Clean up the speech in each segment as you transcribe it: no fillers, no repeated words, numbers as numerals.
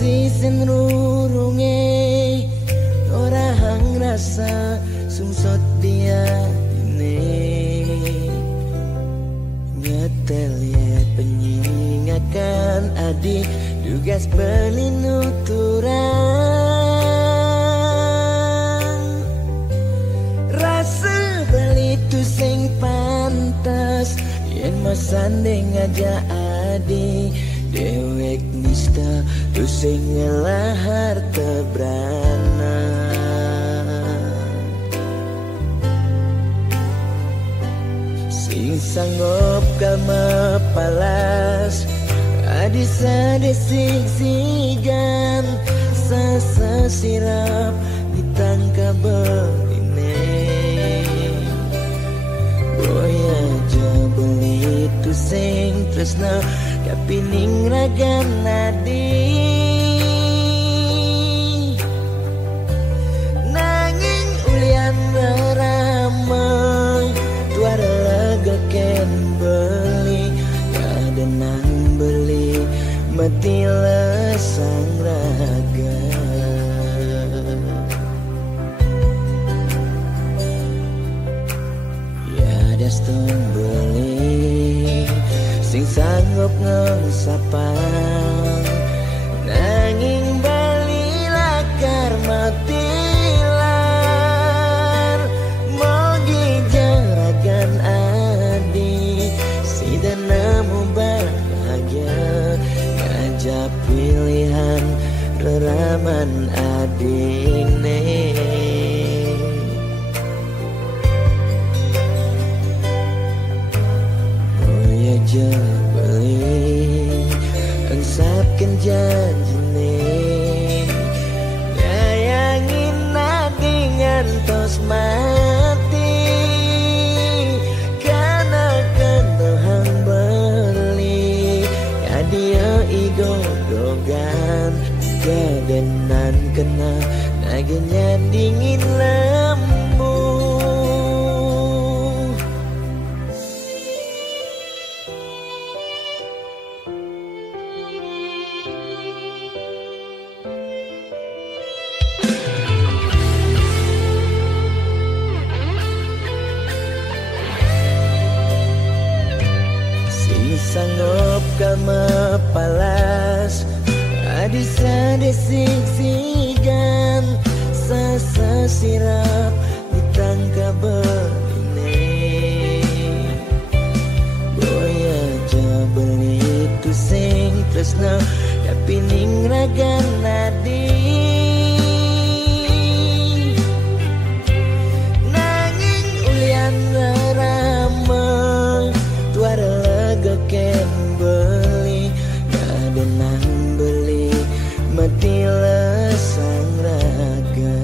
sisen rurunge ora hang rasa sungsot dia ini nyetel ya penyingakan adik tugas belinuturan rasa beli tu sing pantas yen masanding aja adik dewek nista tu sing ngelahar tebrana sing sanggup kalma palas adisa desik sigan sasa sirap ditangka berine boya aja beli tu sing tresna kapining ragan nadi nanging ulian beramang tuara lega ken beli kadenan beli mati lesang raga ya daston beli sing sanggup ngesapang nanging bali lakar matilar mogi jaragan adi si danamu bahagia ngajak pilihan reraman adine aja beli engsapkan janjine nyayangin nadi ngantos mati karena kendohang beli kadia igodogan kadenan kena naginya dingin lembu sanggup kalma palas adisa desik sigan sasa sirap ditangka berine boya aja beli tu sing tresna kapining ragan nadi nanging ulian ramah tuara ken beli kadenan beli mati lesang raga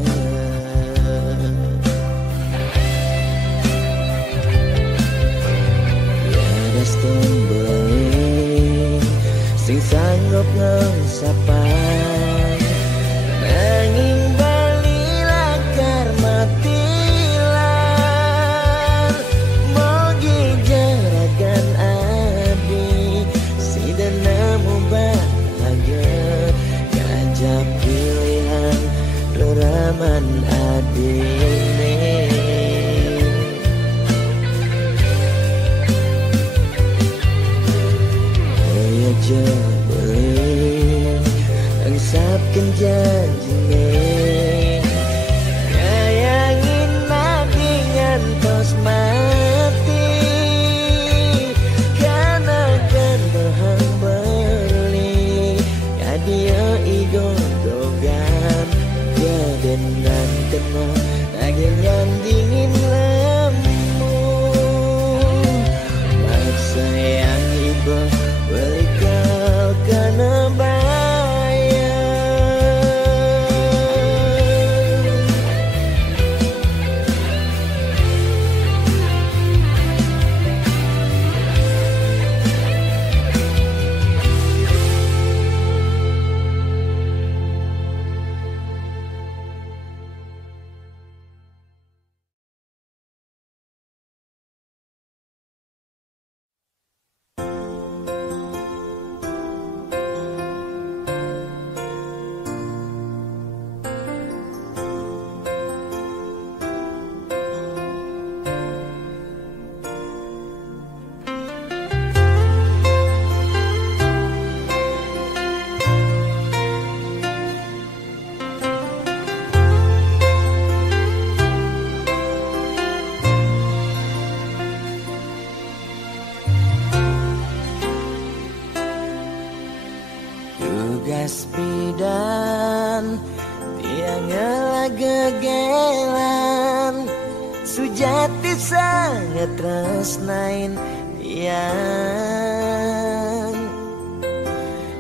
tresnain yang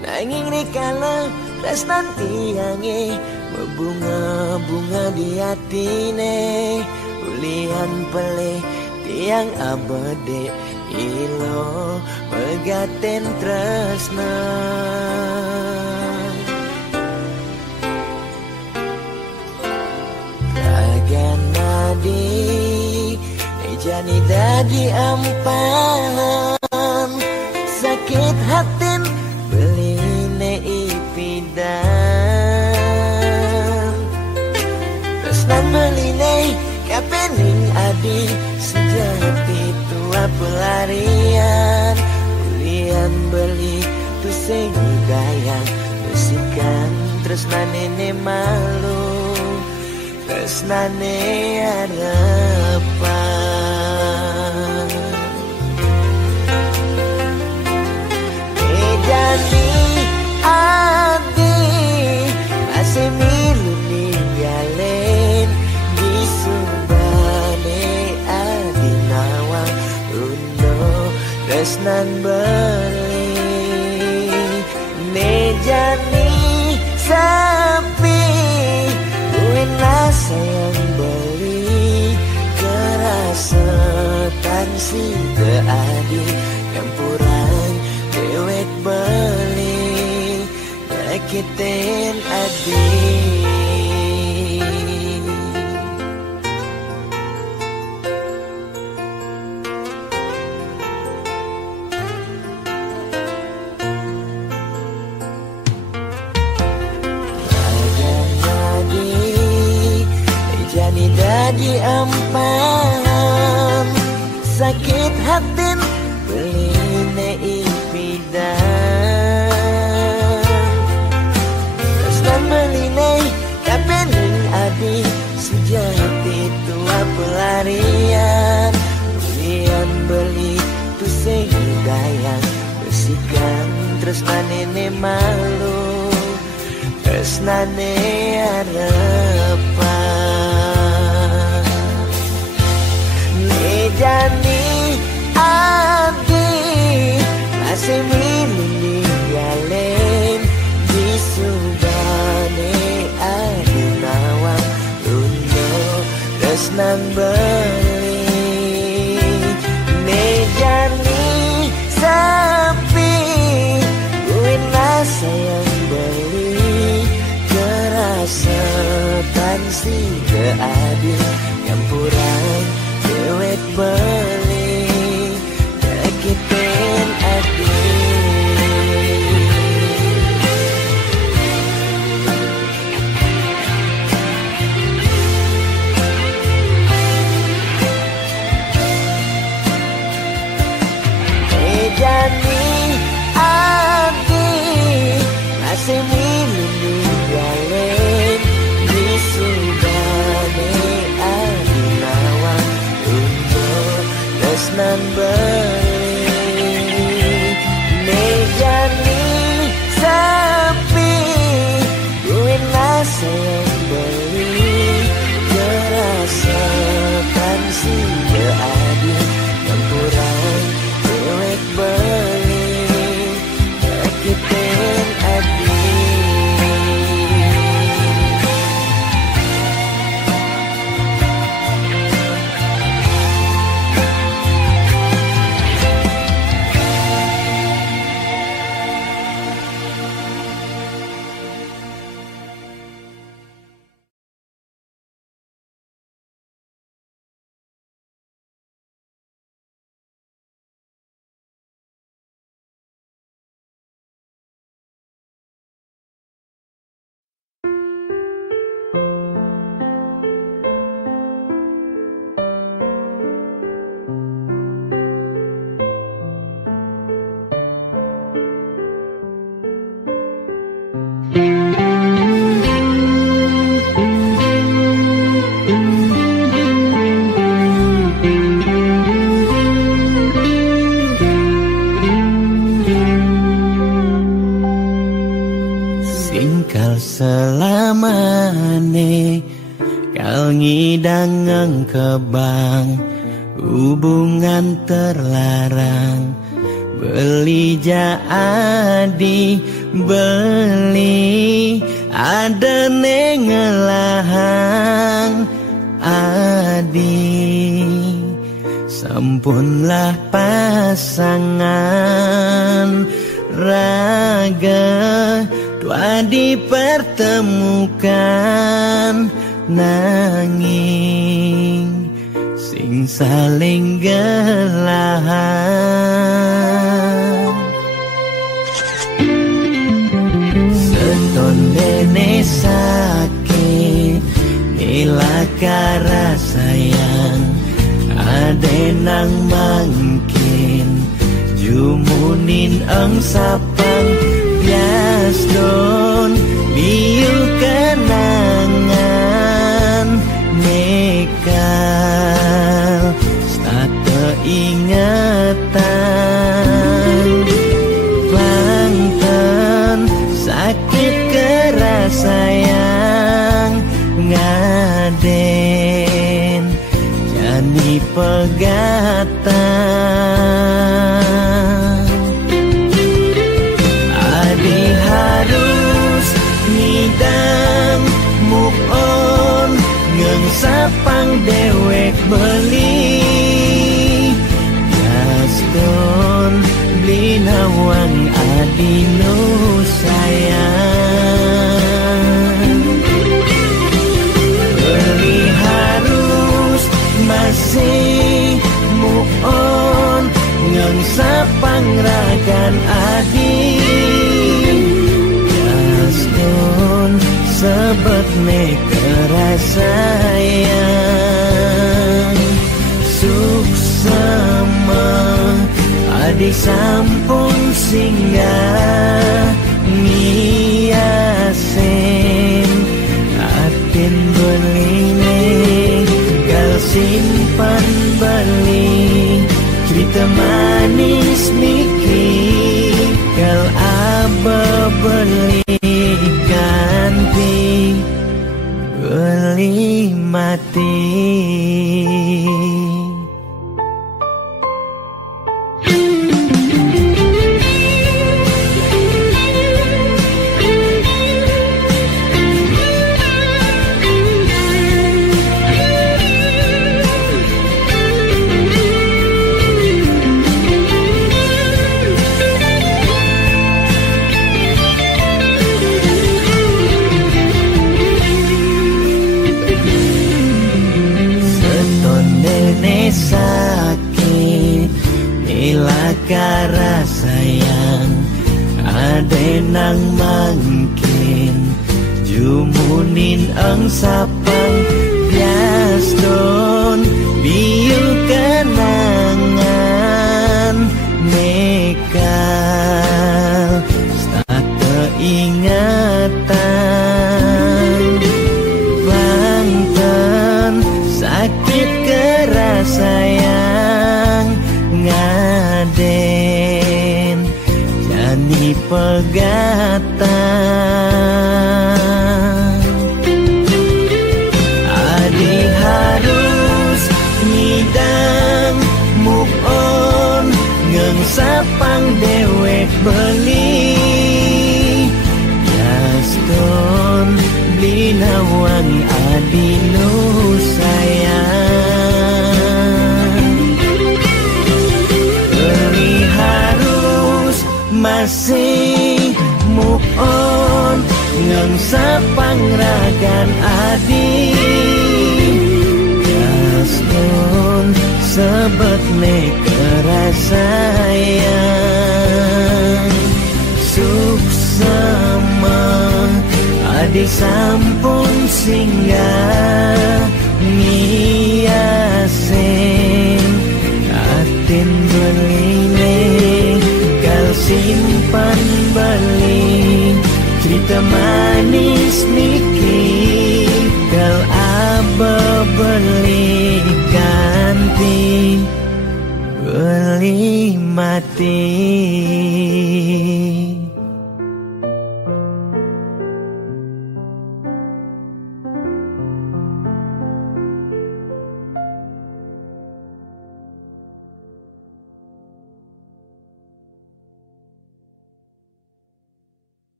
nanging rikala tresnan tiange berbunga-bunga di hatine ulian pelih tiang abade ilo megaten tresna Nadi jani dadi ampahan sakit hatin beline ipidan tresnan beline kapening adi sejati tua pelarian ulian beli tu sing gayang besikan tresnan nene malu tresnane harapan Ejani adi masih milu ninggalin di subane adi nawang undo tresnan beli Nejani sapi Wena sayang beli kerasetan si keadi campuran dewek beli nyakitin adi Dadi ampahan sakit hatin beline ipidan tresnan beline kapening adi sejati tua pelarian ulian beli tu sing gayang besikan tresnan nene malu tresnane harapan Jani adi masih miling ninggalin di subane adi nawang lundo tresnan beli Nejani sapi wena sayang beli kerasetan si keadi campuran dewek beli nyakitin adi Jani adi masih milu ninggalin di subane adi nawang tresnan beli Nejani sapi wena sayang beli kerasetan si keadi campuran dewek beli nyakitin adi selamane kal ngidang kebang hubungan terlarang. Beli jadi beli ada nengelahang adi. Sampunlah pasangan raga tua dipertemukan nanging sing saling gelahan. Seton dene sakit nilaka sayang ade nang mangkin jumunin ang sapang bias don biu kenangan nekal stata ingatan Banten sakit keras sayang ngaden jani pegatan. Adi harus ngidang move on ngeung sapang dewek beli gaston beli nawang adi nu sayang. Beli harus masih move on ngeung sapang ragan adi gaston sebet kerasayang suksema adi sampun singgah ngiasen atin beline gal simpan beli cerita manis niki gal aba beli ganti beli mati. Sakit nilaka sayang ade nang mangkin jumunin ang sapang bias don biu kenangan nekal stata ingatan Banten sakit keras sayang ngaden jani pegatan. Adi harus ngidang move on ngeung sapang dewek beli gaston beli nawang adi nu sayang. Beli harus masih move on ngeung sapang ragan adi gaston sebet kerasayang suksema adi sampun singgah ngiasen atin beline gal simpan beli cerita manis niki gal aba beli ganti beli mati.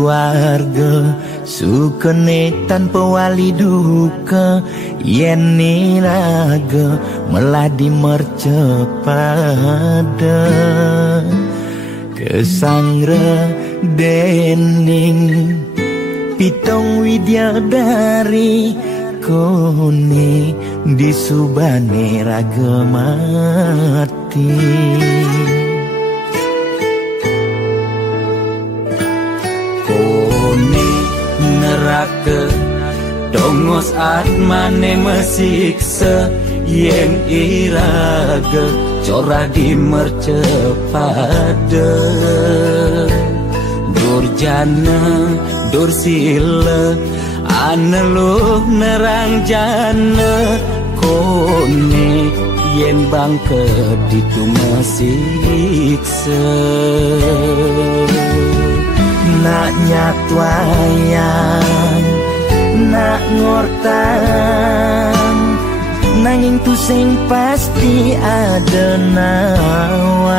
suarga sukene tanpa wali duka yen niraga meladi mercepada kesangra dening pitong widyadari kone disubane raga mati kone neraka dongos atmane mesiksa yen iraga corah di mercepada durjana dursila aneluh nerang jana kone yen bangke ditu mesiksa nak nyatwayan nak ngortan nanging tu sing pasti ada nawan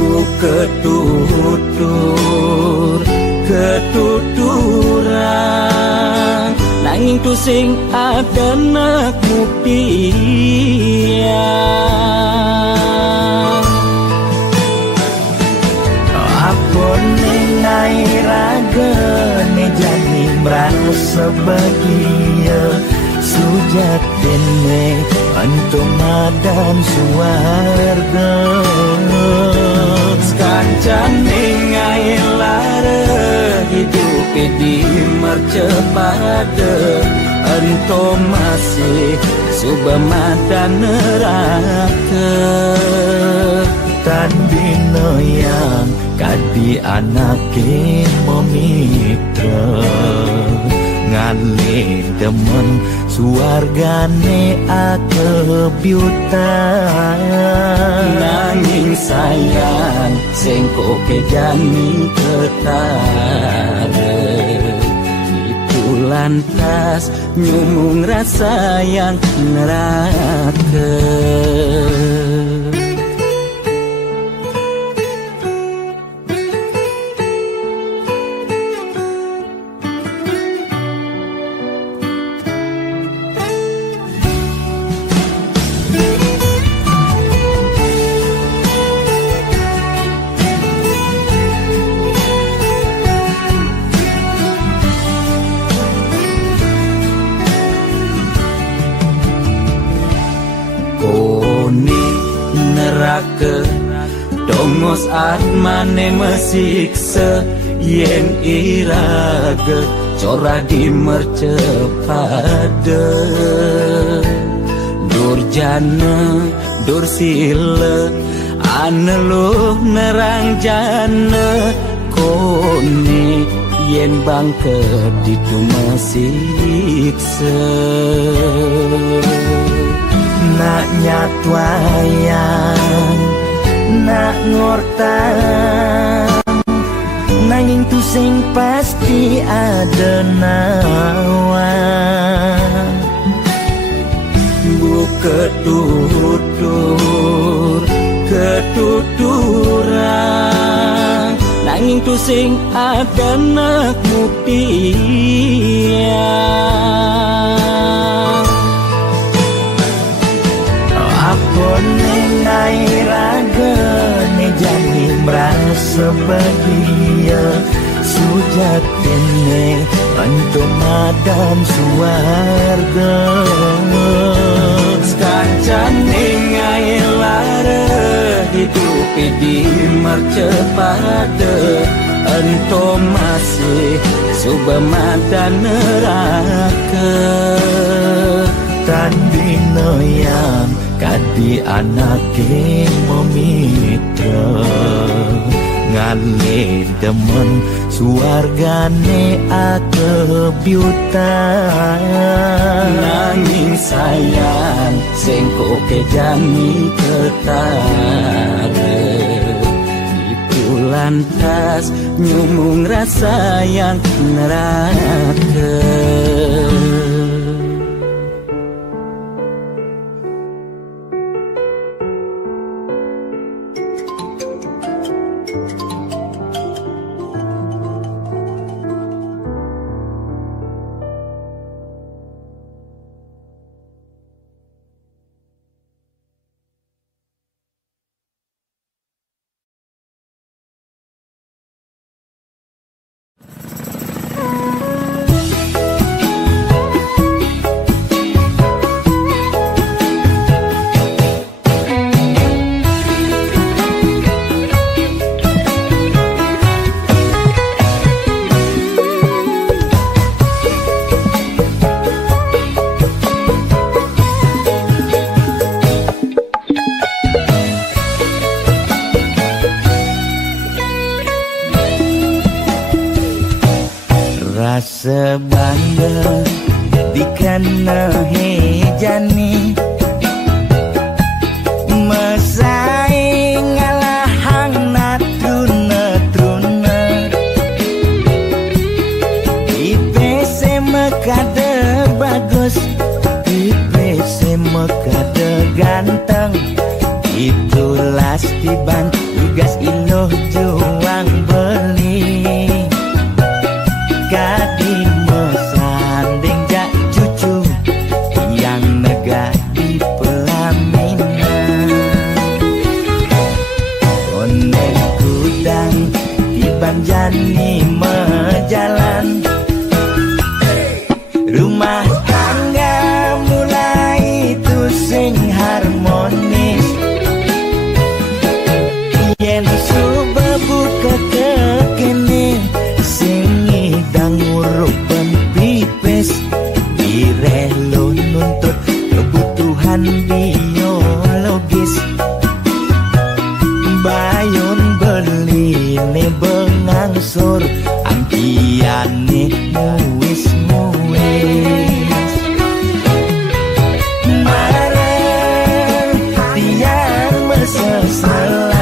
bu ketuturan nanging tu sing ada nak muktian apa nengai raga ne jani merasa bahagia sujatene antum madan suarga sekancan nengai lara hidup di mercepada antum masih subamadan neraka tandino yang kadi anake memitra ngale demen suargane akebyutan nanging sayang sengko kejani ketara itu lantas nyumung rasa yang neraka dongos atmane mesiksa yen iraga corah di mercepada durjana dursila aneluh nerang jana kone yen bangke ditu mesiksa nak nyatwayan nak ngortan nanging tu sing pasti ada nawan bu ketuturan nanging tu sing ada nak muktian apa nengai raga ne jani merasa bahagia sujatene antum madan suarga sekancan nengai lara hidup di mercepada antum masih subamadan neraka tandino yang kadi anake memitra ngale demen suargane akebyutan nanging sayang sengko kejani ketara itu lantas nyumung rasa yang neraka sebangga dikana hejani mesai ngalahang natruna IPC mekade bagus IPC mekade ganteng itulah tiban tugas iloh juang beli kadi mesanding jak cucu yang negah di pelaminan ondeng kudang tiban jani mejalan rumah tangga mulai tusing harmonis yen suba buka kekene sing ngidang ngurupan pipis direlo nuntut kebutuhan biologis bayon beli ne bengangsur angkiane muis marah tiang mesesalan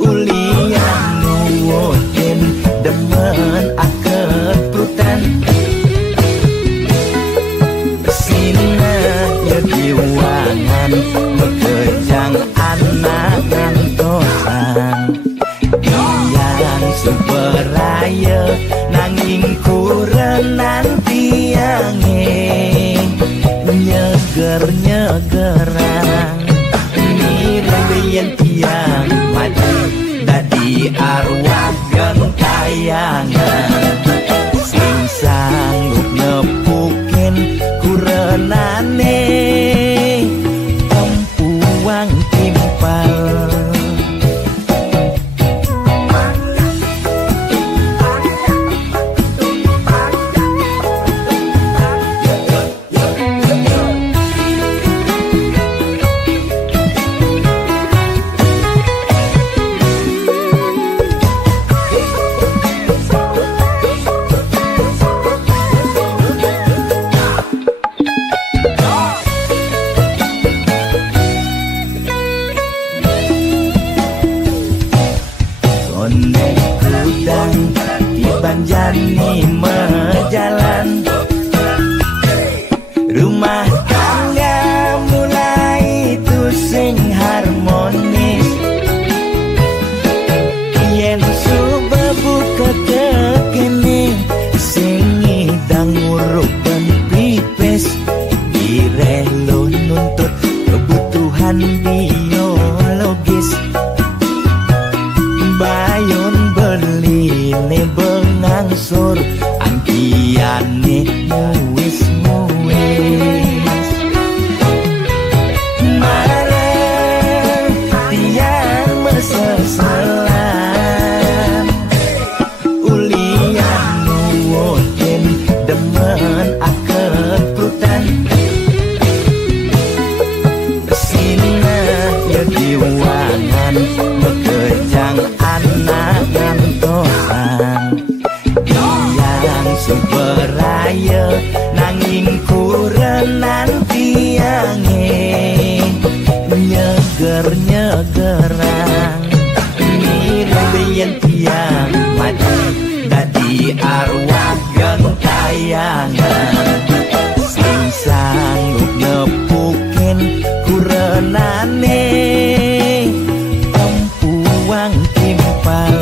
ulian nuwuhin demen akeprutan sina ya diwangan mekejang anak ngantosan yang superaya nanging kurenan tiange nyeger-nyegerang mireng tiang maju dadi arwah gentayangan sing sanggup nepukin kurenane tempuang timpal jani mejalan rumah tangga mulai tusing harmonis yen suba buka kekene sing ngidang ngurupan pipis direlo nuntut kebutuhan biologis bayon beli ne bengangsur angkiane muis marah tiang mesesalan ulian nuwuhin demen akeprutan sina ya diwangan mekejang anak ngantosan yang superaya nanging kurenan tiange nyeger-nyegerang mireng tiang maju dadi arwah gentayangan sing sanggup nepukin kurenane tempuang timpal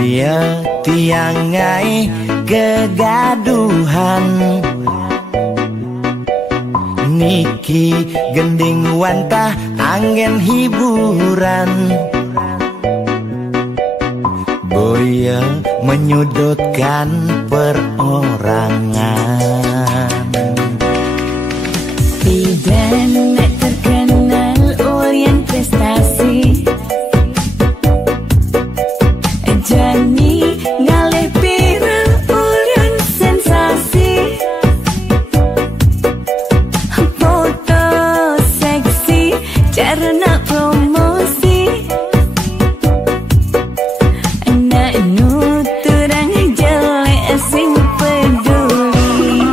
boya tiangai kegaduhan. Niki gending wantah angin hiburan. Boya menyudutkan perorangan. Bidan terkenal Orient prestasi, Jani ngalih pirang Orient sensasi. Foto seksi karena promosi, anak nuturang jelek sing peduli.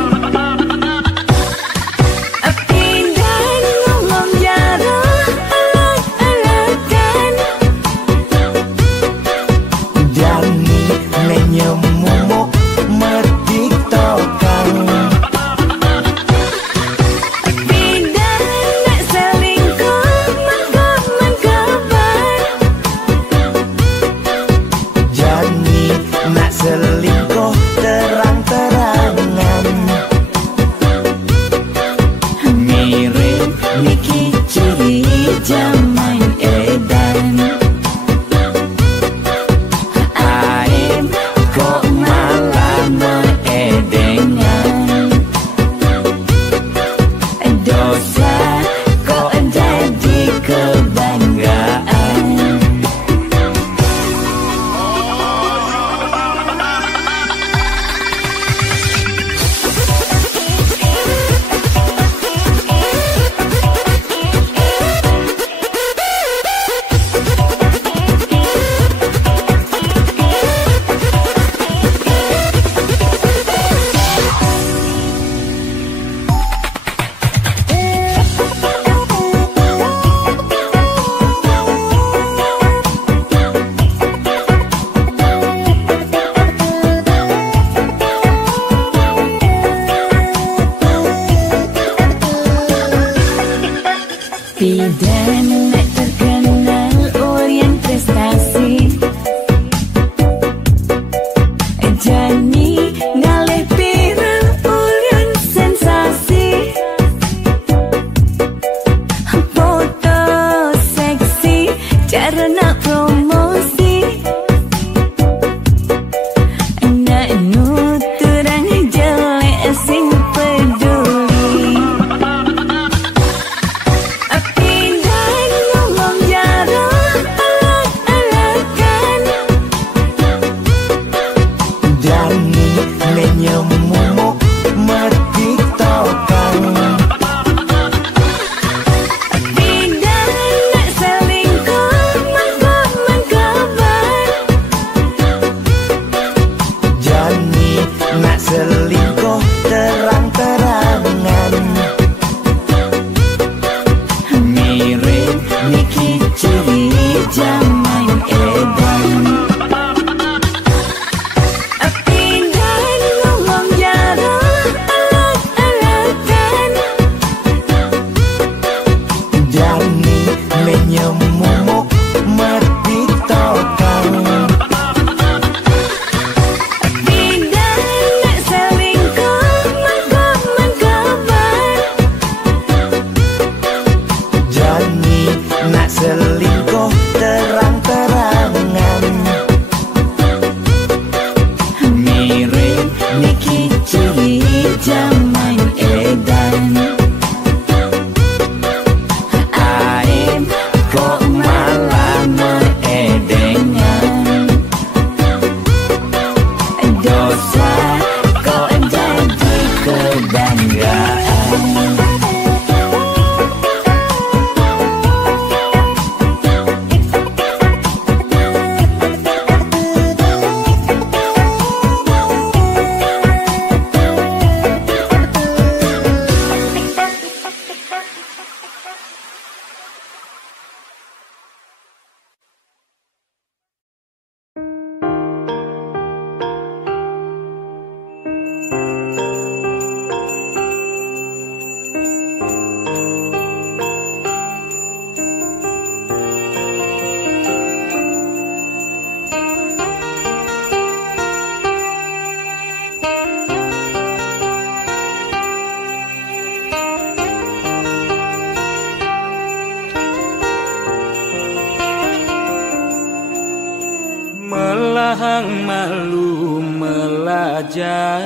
melahang malu melajah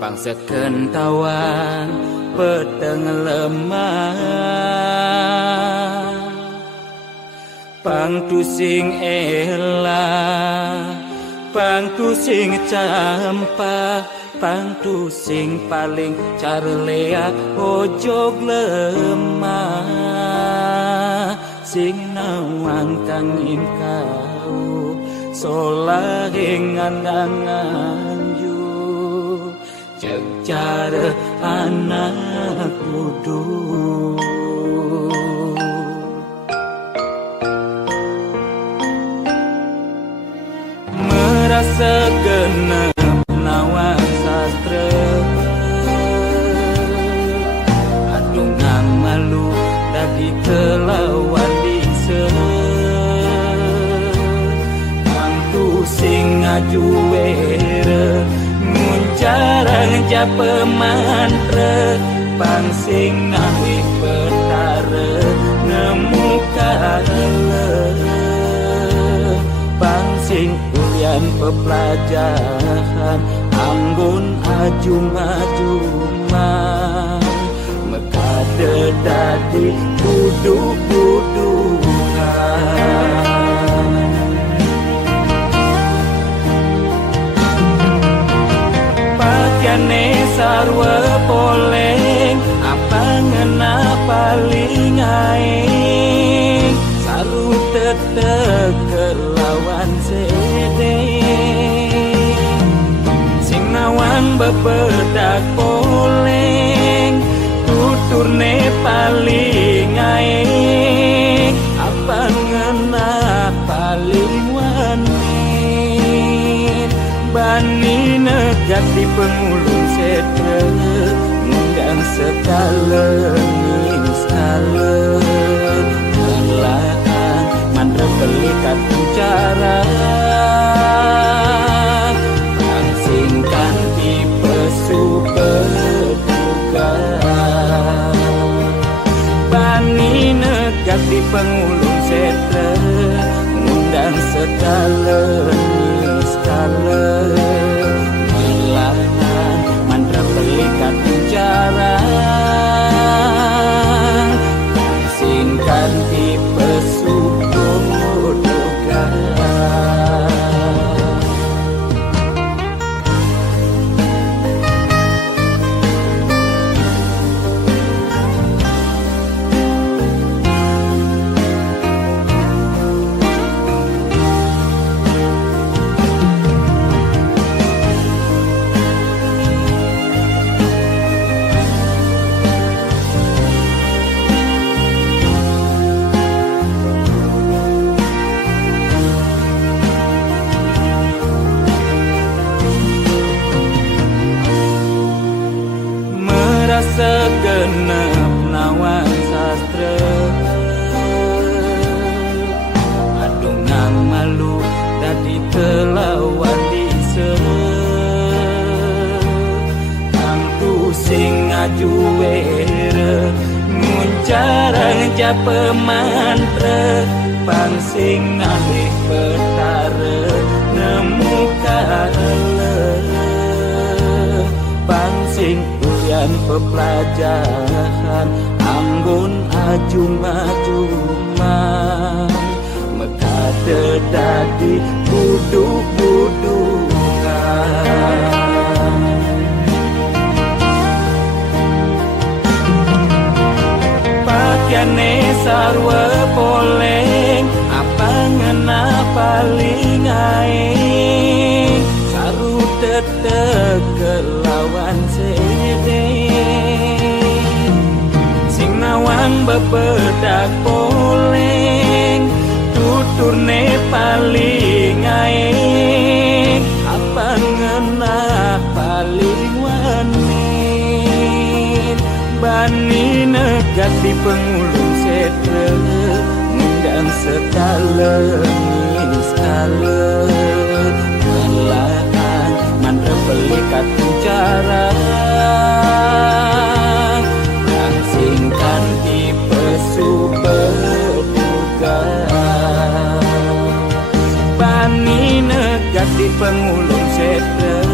bangsa kentawan peteng lemah pang tusing elah pang tusing campah pang tusing paling carlea ojog lemah sing nawang kangin kau solahing andangan yu cek cara anak kudu merasa genep nawa sastra adungan malu dadi kelawan bisa mantu sing ngajuere muncarang japa mantra pang sing ngawi petara nemu kala pang sing ulian pepelajaran anggun ajum-ajuman mekade dadi kudu-kudukan pakaiane sarwa poleng apa ngena paling aing saru tetek kelawan sede sing nawang bebedak poleng tuturne paling aing apa ngena paling wani bani negat di pengulung setre ngundang sekala ning skala melahan mandra belikat bicara langsingkan di pesu berduka bani negat di pengulung setre ngundang sekala skala melahan mandra belikat bicara langsingkan di pesu berduka segenap nawang sastra adungan malu dadi kelawan dise kang tusing ngajuere muncarang japa mantra pang sing ngalih petara nemu kala pang sing ulian pepelajaran anggun ajum-ajuman mekade dadi kudu-kudukan pakaiane sarwa poleng apa ngena paling aing saru tetek kelawan sede sing nawang bebedak poleng tuturne paling aing apa ngena paling wani bani negat di pengulung setre ngundang sekala ning skala melahan mandra belikat bicara langsingkan di pesu berduka di pengulung setre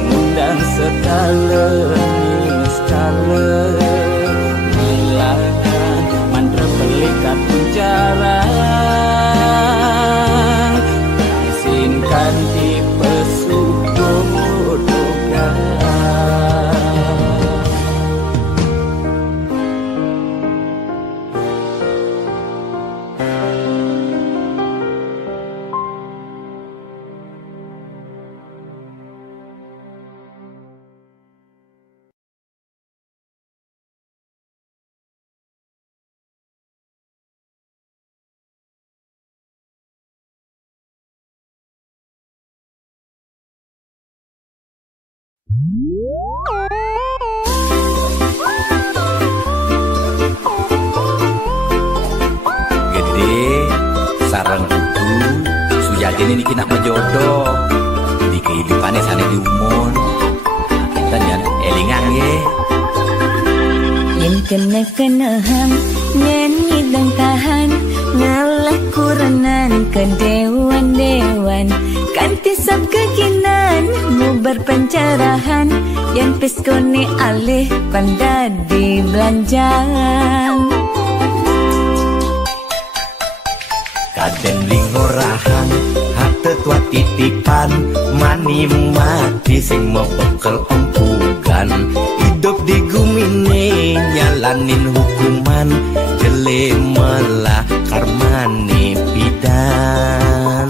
ngundang sekala skala milakan mantra pelikat penjarang singkan di pesugodogan. Sarang kudu sujatine niki nak menjodoh di kehidupannya sana di umur kita jangan elingan ye Yen kena-kenahan nyanyi dan tahan ngalah kurenan ke dewan-dewan kanti sab kekinan mu berpencerahan yang piskone alih pandadi belanjang Kaden lingorahan hate tua titipan mani mati sing mau bekel empugan hidup di gumine nyalanin hukuman jele melah karmane pidan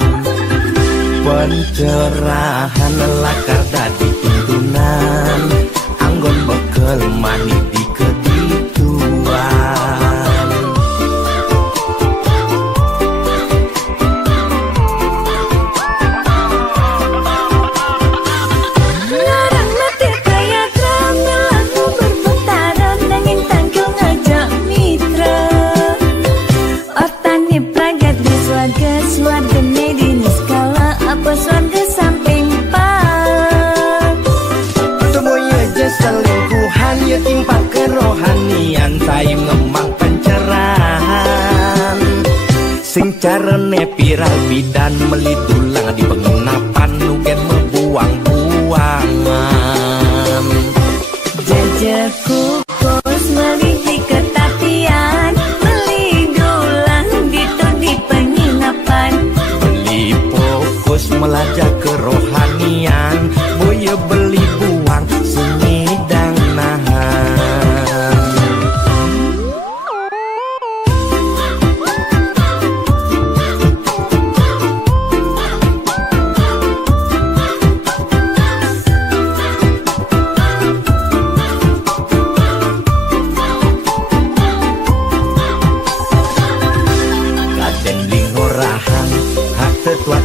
pencerahan lakar dadi tuntunan anggon bekel mani di kedituan timpa kerohanian saya ngemang pencerahan sing carane piral bidan melidulang di penginapan nugen membuang-buangan jajaku kos meliti ketatian melidulang gitu di penginapan beli fokus melajak kerohanian boya beli buang sumidang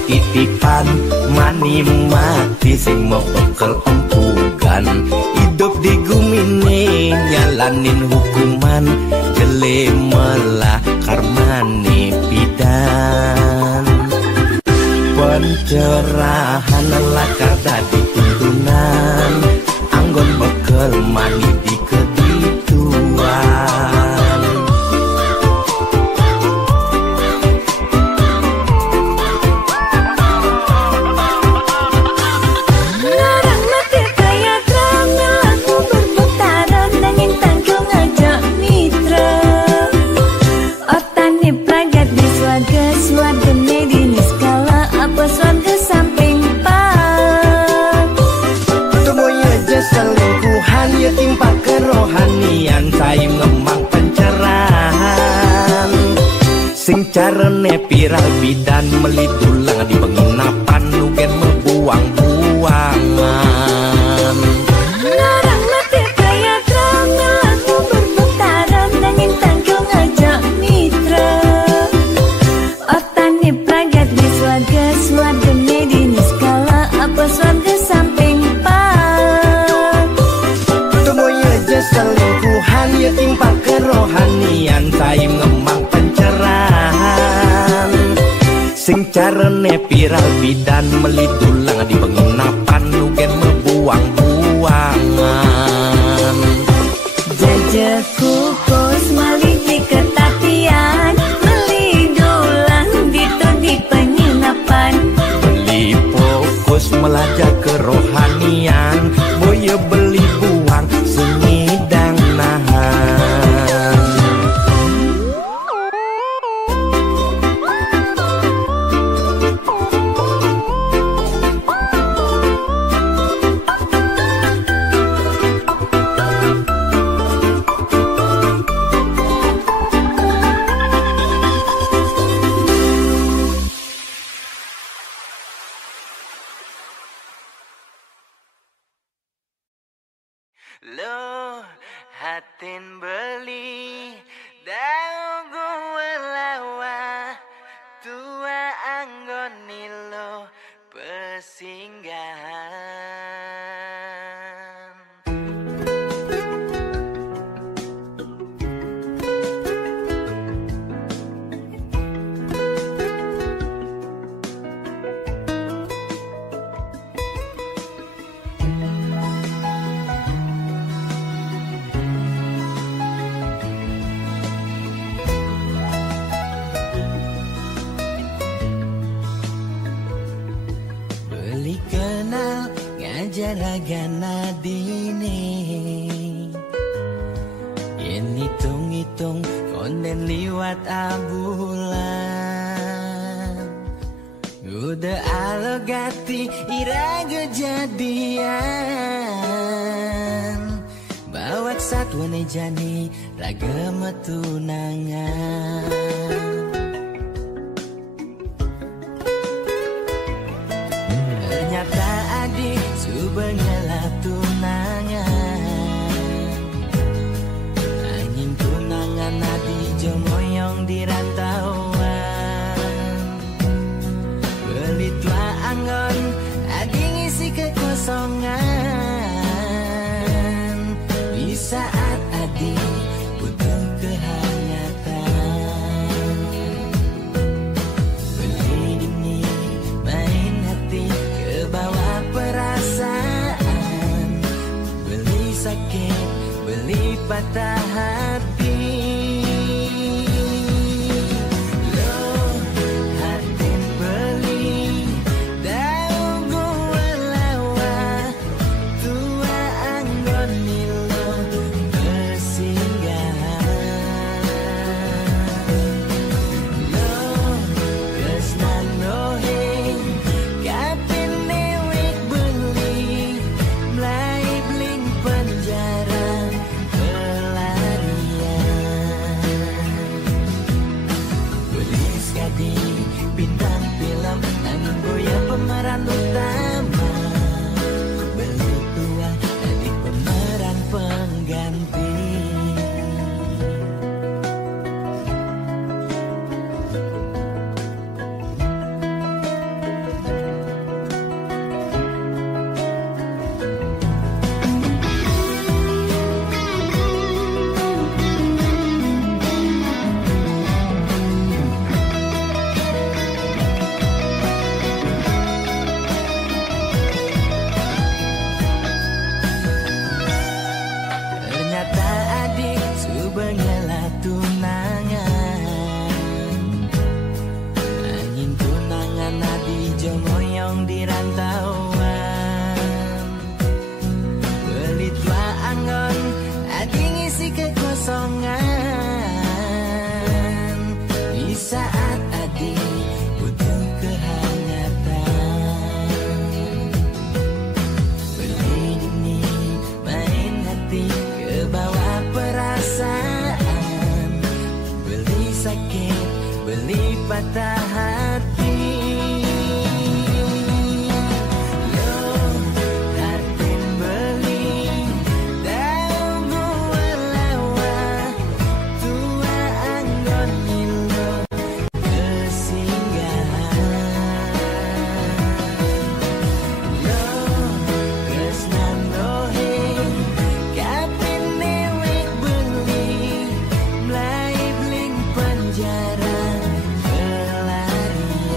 titipan mani mati sing mau bekel empugan hidup di gumine nyalanin hukuman jele melah karmane pidan pencerahan lakar dadi tuntunan anggon bekel mani di kedituan timpa kerohanian saya ngemang pencerahan sing carane piral bidan melidulang di penginapan nugen membuang-buangan larang mati kaya tramel aku berputaran nanging tanggung ajak mitra otane pragat di swarga di niskala apa swarga samping selingkuhan ya timpa kerohanian saya ngemang pencerahan sing carane piral bidan melidulang di penginapan nugen membuang-buangan jajaku kos maliti ketatian melidulang gitu di penginapan beli Lo hatin beli dau gue lawa tua anggoni lo pesinggahan. Beli kenal ngajar agana dini yen hitung-hitung konden liwat abulan udah alogati iraga jadian bawak satwane jani raga metunangan. Ternyata adik subengela tunangan angin tunangan adi jomoyong di rantauan beli tua anggon adi ngisi kekosongan di saat adi butuh kehangatan beli dini main hati bawa perasaan beli sakit beli patah hati. Lo hatin beli dau gue lawa tua anggoni lo pesinggahan. Lo kesnan rohing kapin dewek beli mulai bling penjara pelarian beli sekali bintang film namun goyang pemeran utama beli tua jadi pemeran pengganti. Ternyata adik subengela tunangan angin tunangan adi jomoyong di rantauan beli tua anggon adi ngisi kekosongan di saat adi butuh kehangatan beli dini main hati bawa perasaan beli sakit beli patah hati. Lo hatin beli dau gue lawa tua anggoni lo pesinggahan. Lo kesnan rohing kapin dewek beli mulai bling penjara pelarian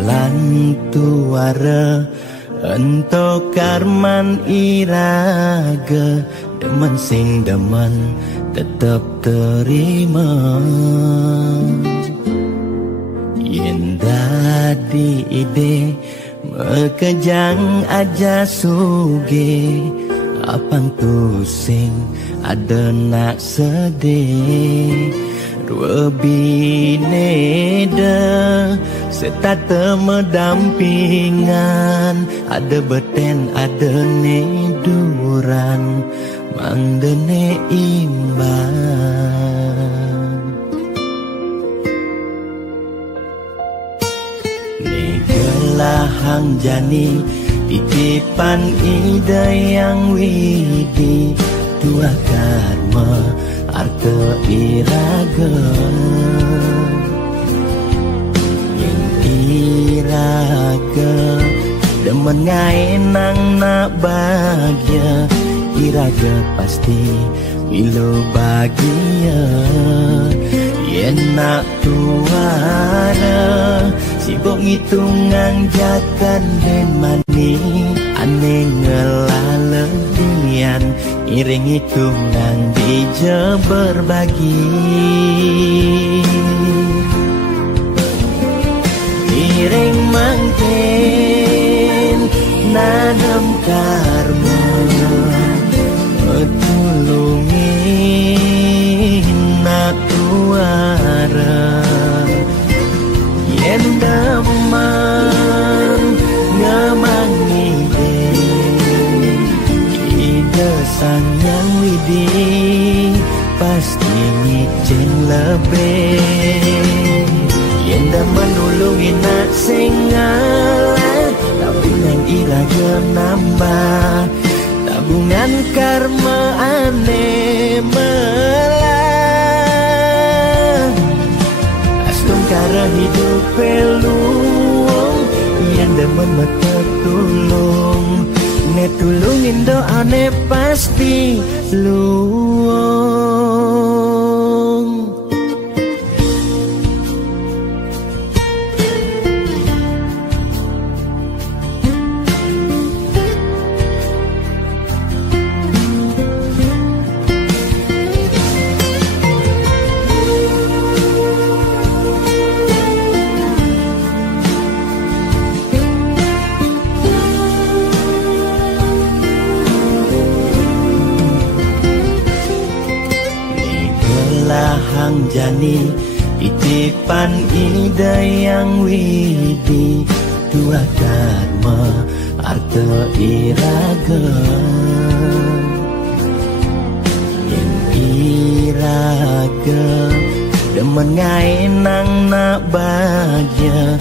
Lan tuara ento karman iraga, demen sing demen tetep terima. Yen dadi ide mekejang aja suge, apang tu sing ada nak sedih. Dua bineda serta temedampingan, ada beten ada neduran, mangdene imbang. Negelahang jani titipan ide yang widi, dua karma arta iraga. Yang iraga demen ngai nang nak bahagia, iraga pasti bila bahagia. Yen nak tuara sibuk ngitungan jakan den mani, ane ngelaledian iring hitungan dija berbagi. Iring mangkin nanam karma, tulungin nak tuara. Yen damang ngamang ide sang yang widi, pasti ngicen lebih. Yen dah menulungi nak singalah, tabungan iraga nambah, tabungan karma ane melah. Astung kara hidup peluang, yen demen mata tulung, ne tulungin doa ne pasti luang. Hang jani titipan ide yang widi, dua karma arta iraga. Yang iraga demen ngai nang nak bahagia,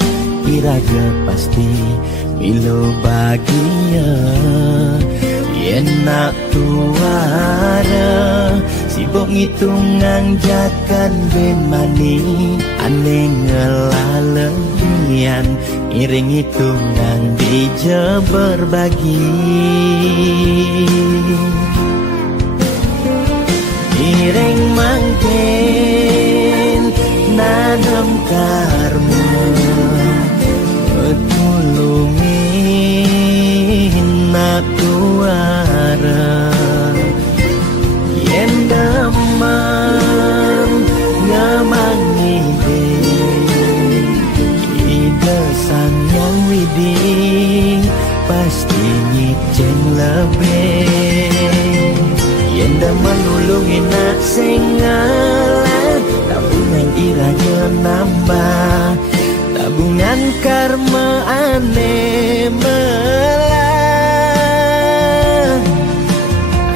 iraga pasti milo bahagia. Yen nak tuara sibuk ngitungan jakan ben mani, ane ngelaledian iring hitungan dija berbagi. Iring mangkin nanam karma, tulungin nak tuara. Yen damang ngamang ide sang yang widi, pasti ngicen lebih. Yen dah menulungi nak singalah, tabungan iraga nambah, tabungan karma ane melah.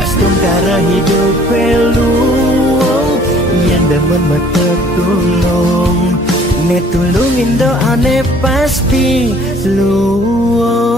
Astung kara hidup peluang, yang demen mata tulung, ne tulungin doa ne pasti luang.